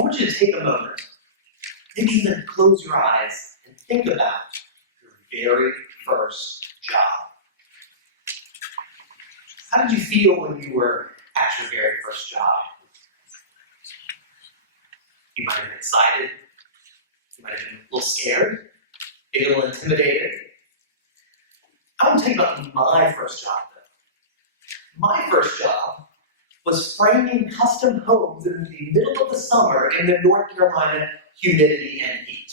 I want you to take a moment, maybe even close your eyes and think about your very first job. How did you feel when you were at your very first job? You might have been excited. You might have been a little scared, maybe a little intimidated. I want to tell you about my first job, though. My first job was framing custom homes in the middle of the summer in the North Carolina humidity and heat.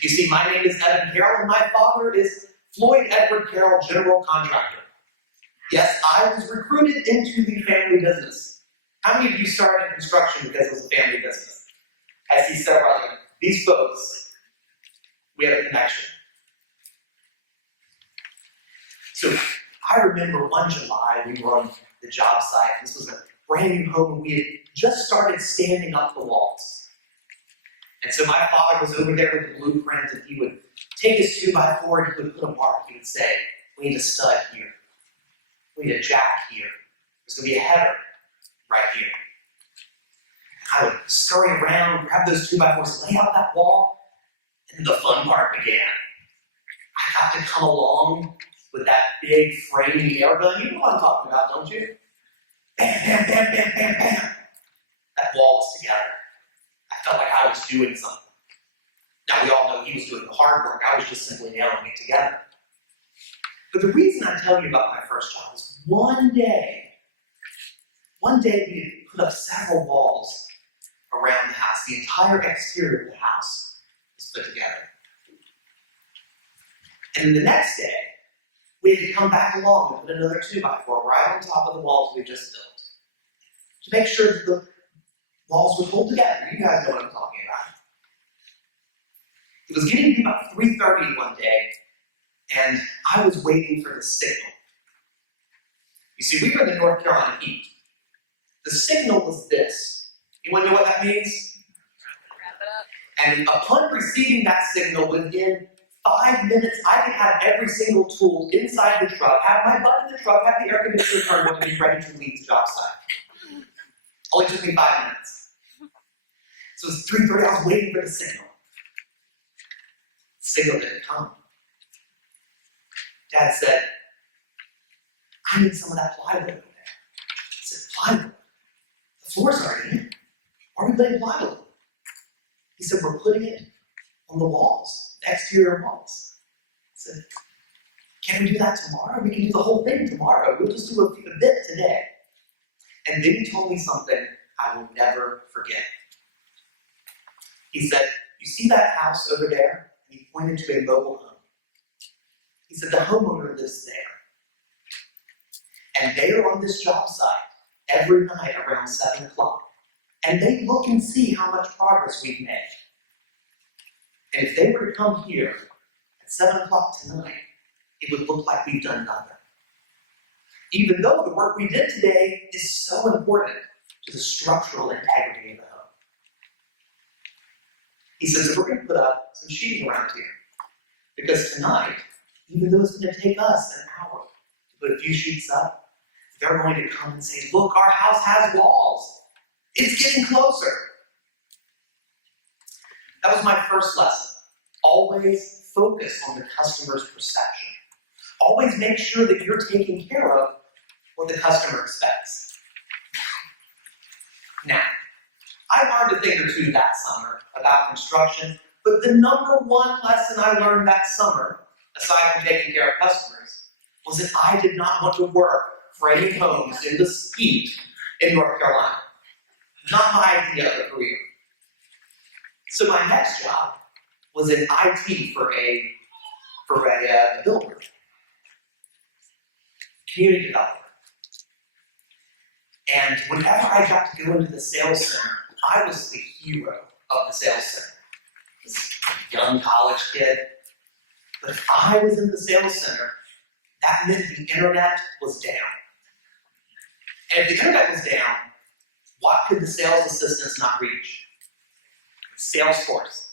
You see, my name is Evan Carroll, and my father is Floyd Edward Carroll, general contractor. Yes, I was recruited into the family business. How many of you started in construction because it was a family business? I see several of them. These folks, we have a connection. So I remember one July we were on the job site. This was a brand new home, and we had just started standing up the walls. And so my father was over there with the blueprint, and he would take his 2x4 and he would put a mark. He would say, we need a stud here. We need a jack here. There's going to be a header right here. And I would scurry around, grab those 2x4s, lay out that wall, and the fun part began. I got to come along with that big framing air gun. You know what I'm talking about, don't you? Bam, bam, bam, bam, bam, bam. That wall was together. I felt like I was doing something. Now, we all know he was doing the hard work. I was just simply nailing it together. But the reason I tell you about my first job is one day we had put up several walls around the house. The entire exterior of the house was put together. And the next day, we had to come back along and put another 2x4 right on top of the walls we just built to make sure that the walls would hold together. You guys know what I'm talking about. It was getting to be about 3:30 one day, and I was waiting for the signal. You see, we were in the North Carolina heat. The signal was this. You want to know what that means? Wrap it up. And upon receiving that signal, within 5 minutes, I could have every single tool inside the truck, have my butt in the truck, have the air conditioner turned on, and be ready to leave the job site. Only took me 5 minutes. So it was 3:30, I was waiting for the signal. The signal didn't come. Dad said, I need some of that plywood over there. I said, plywood? The floor's already in. Why are we putting plywood? He said, we're putting it on the walls, the exterior walls. I said, can we do that tomorrow? We can do the whole thing tomorrow. We'll just do a bit today. And then he told me something I will never forget. He said, you see that house over there? And he pointed to a mobile home. He said, the homeowner lives there. And they are on this job site every night around 7 o'clock. And they look and see how much progress we've made. And if they were to come here at 7 o'clock tonight, it would look like we've done nothing. Even though the work we did today is so important to the structural integrity of the home. He says, we're going to put up some sheeting around here. Because tonight, even though it's going to take us an hour to put a few sheets up, they're going to come and say, look, our house has walls. It's getting closer. That was my first lesson. Always focus on the customer's perception. Always make sure that you're taking care of what the customer expects. Now, I learned a thing or two that summer about construction, but the number one lesson I learned that summer, aside from taking care of customers, was that I did not want to work framing homes in the heat in North Carolina. Not my idea of a career. So my next job was in IT for a builder, community developer. And whenever I got to go into the sales center, I was the hero of the sales center. This young college kid. But if I was in the sales center, that meant the internet was down. And if the internet was down, what could the sales assistants not reach? Salesforce.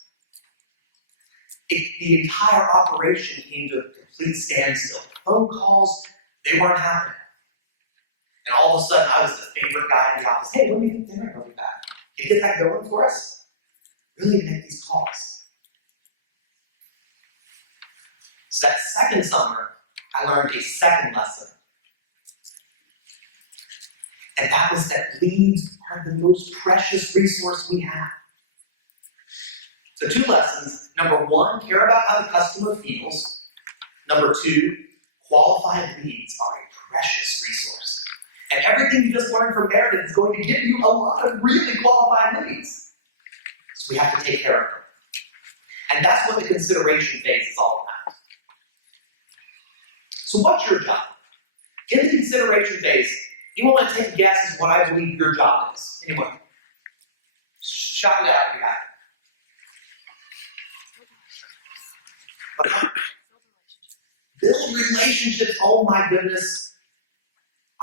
The entire operation came to a complete standstill. Phone calls, they weren't happening. And all of a sudden, I was the favorite guy in the office. Hey, when do you think they're going to be back? To get that going for us, we really need to make these calls. So that second summer, I learned a second lesson. And that was that leads are the most precious resource we have. So 2 lessons. Number 1, care about how the customer feels. Number 2, qualified leads are a precious resource. And everything you just learned from Meredith is going to give you a lot of really qualified leads. So we have to take care of them. And that's what the consideration phase is all about. So what's your job? In the consideration phase, you want to take a guess as to what I believe your job is. Anyone? Shout it out if you got it. Okay. Build relationships. Oh my goodness.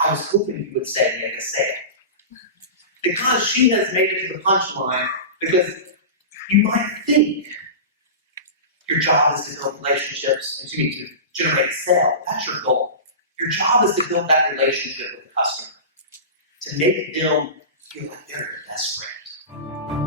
I was hoping you would say make a sale. Because she has made it to the punchline, because you might think your job is to build relationships, to generate sale. That's your goal. Your job is to build that relationship with the customer. To make them feel like they're your best friend.